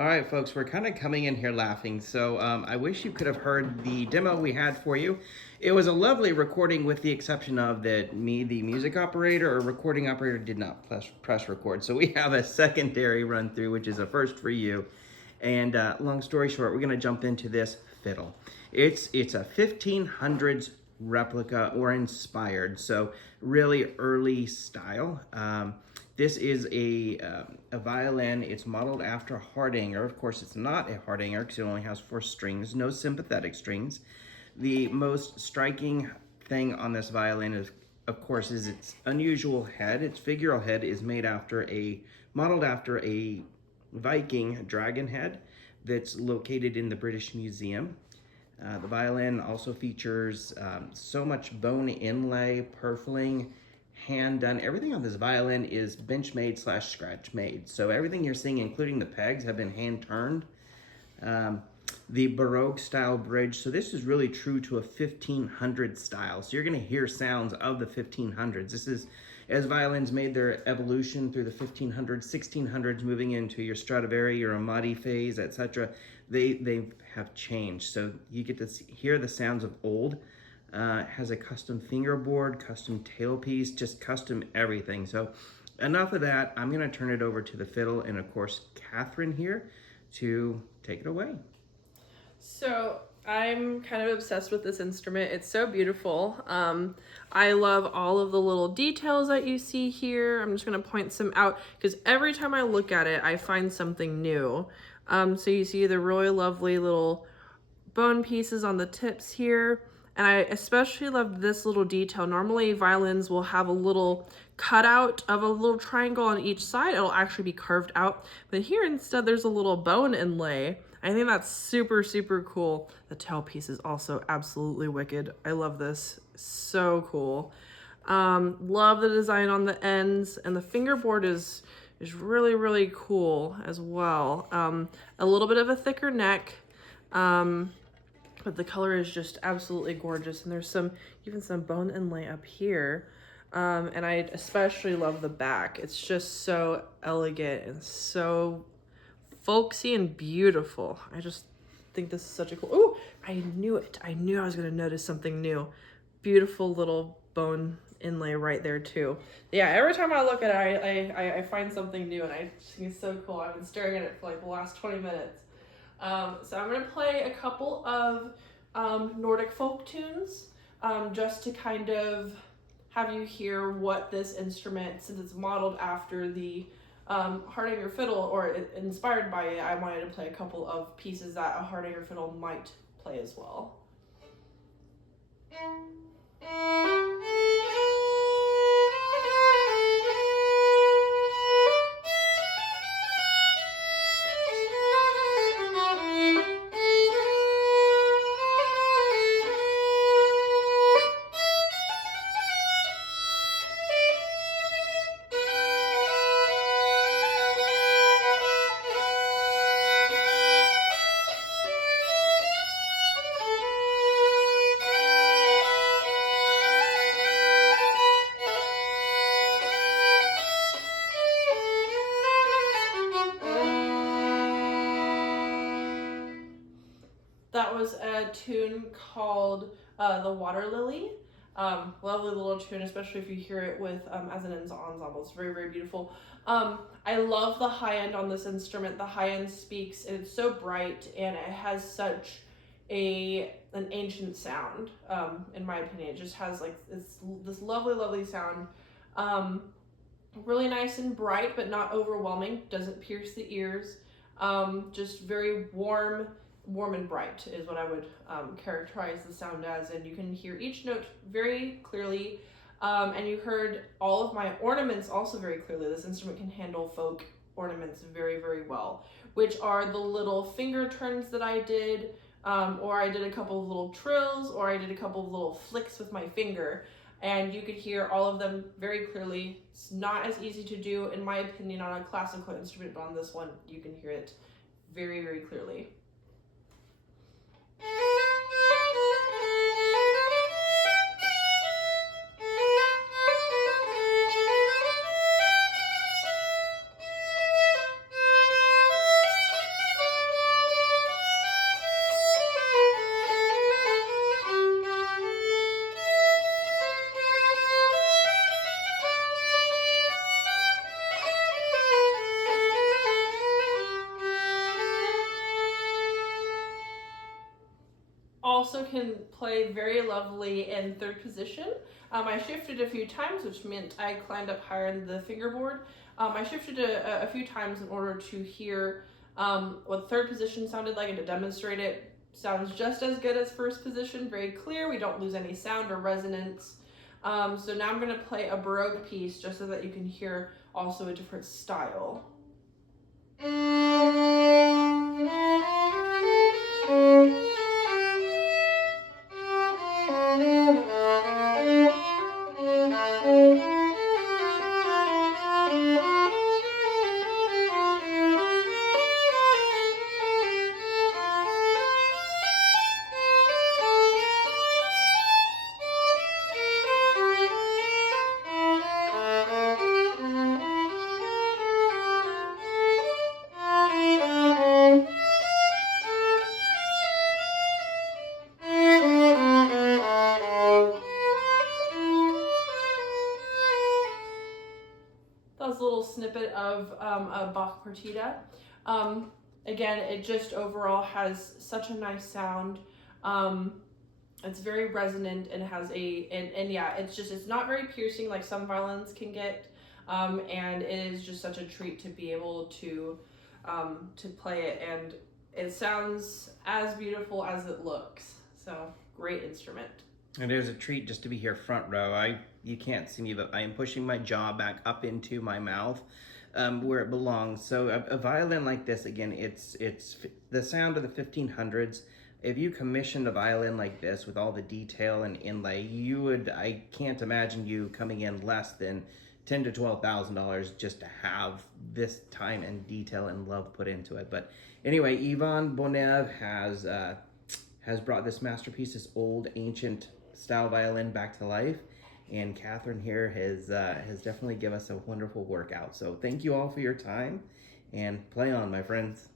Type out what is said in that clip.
All right, folks, we're kind of coming in here laughing. So I wish you could have heard the demo we had for you. It was a lovely recording with the exception of that me, the music operator or recording operator, did not press record. So we have a secondary run through, which is a first for you. And long story short, we're going to jump into this fiddle. It's a 1500's replica or inspired, so really early style. This is a violin. It's modeled after a hardanger. Of course, it's not a hardanger because it only has 4 strings, no sympathetic strings. The most striking thing on this violin is, of course, is its unusual head. Its figural head is modeled after a Viking dragon head that's located in the British Museum. The violin also features so much bone inlay, purfling, hand done. Everything on this violin is bench made / scratch made. So everything you're seeing, including the pegs, have been hand turned. The Baroque style bridge. So this is really true to a 1500 style. So you're going to hear sounds of the 1500s. This is as violins made their evolution through the 1500s, 1600s, moving into your Stradivari, your Amati phase, etc. They have changed. So you get to hear the sounds of old. Has a custom fingerboard, custom tailpiece, just custom everything. So enough of that. I'm going to turn it over to the fiddle and, of course, Catherine here to take it away. So I'm kind of obsessed with this instrument. It's so beautiful. I love all of the little details that you see here. I'm just going to point some out because every time I look at it, I find something new. So you see the really lovely little bone pieces on the tips here. And I especially love this little detail. Normally violins will have a little cutout of a little triangle on each side. It'll actually be carved out. But here instead there's a little bone inlay. I think that's super, super cool. The tailpiece is also absolutely wicked. I love this. So cool. Love the design on the ends, and the fingerboard is really, really cool as well. A little bit of a thicker neck. But the color is just absolutely gorgeous. And there's even some bone inlay up here. And I especially love the back. It's just so elegant and so folksy and beautiful. I just think this is such a cool, oh, I knew it. I knew I was gonna notice something new. Beautiful little bone inlay right there too. Yeah, every time I look at it, I find something new and I think it's so cool. I've been staring at it for like the last 20 minutes. So I'm going to play a couple of Nordic folk tunes just to kind of have you hear what this instrument, since it's modeled after the hardanger fiddle, or inspired by it, I wanted to play a couple of pieces that a hardanger fiddle might play as well. That was a tune called The Water Lily. Lovely little tune, especially if you hear it with as an ensemble. It's very, very beautiful. I love the high end on this instrument. The high end speaks, and it's so bright, and it has such an ancient sound. In my opinion, it just has like this lovely, lovely sound. Really nice and bright, but not overwhelming. Doesn't pierce the ears. Just very warm and bright is what I would characterize the sound as, and you can hear each note very clearly, and you heard all of my ornaments also very clearly. This instrument can handle folk ornaments very, very well, which are the little finger turns that I did, or I did a couple of little trills, or I did a couple of little flicks with my finger, and you could hear all of them very clearly. It's not as easy to do, in my opinion, on a classical instrument, but on this one you can hear it very, very clearly. also can play very lovely in third position. I shifted a few times, which meant I climbed up higher in the fingerboard. I shifted a few times in order to hear what third position sounded like and to demonstrate it. Sounds just as good as first position, very clear. We don't lose any sound or resonance. So now I'm going to play a Baroque piece just so that you can hear also a different style. That was a little snippet of a Bach partita. Again, it just overall has such a nice sound. It's very resonant and has and yeah, it's not very piercing like some violins can get. And it is just such a treat to be able to play it, and it sounds as beautiful as it looks. So great instrument. It is a treat just to be here front row. You can't see me, but I am pushing my jaw back up into my mouth where it belongs. So a violin like this, again, it's the sound of the 1500's. If you commissioned a violin like this with all the detail and inlay, I can't imagine you coming in less than $10,000 to $12,000 just to have this time and detail and love put into it. But anyway, Ivan Bonev has brought this masterpiece, this old ancient style violin, back to life, and Catherine here has definitely given us a wonderful workout. So thank you all for your time, and play on, my friends.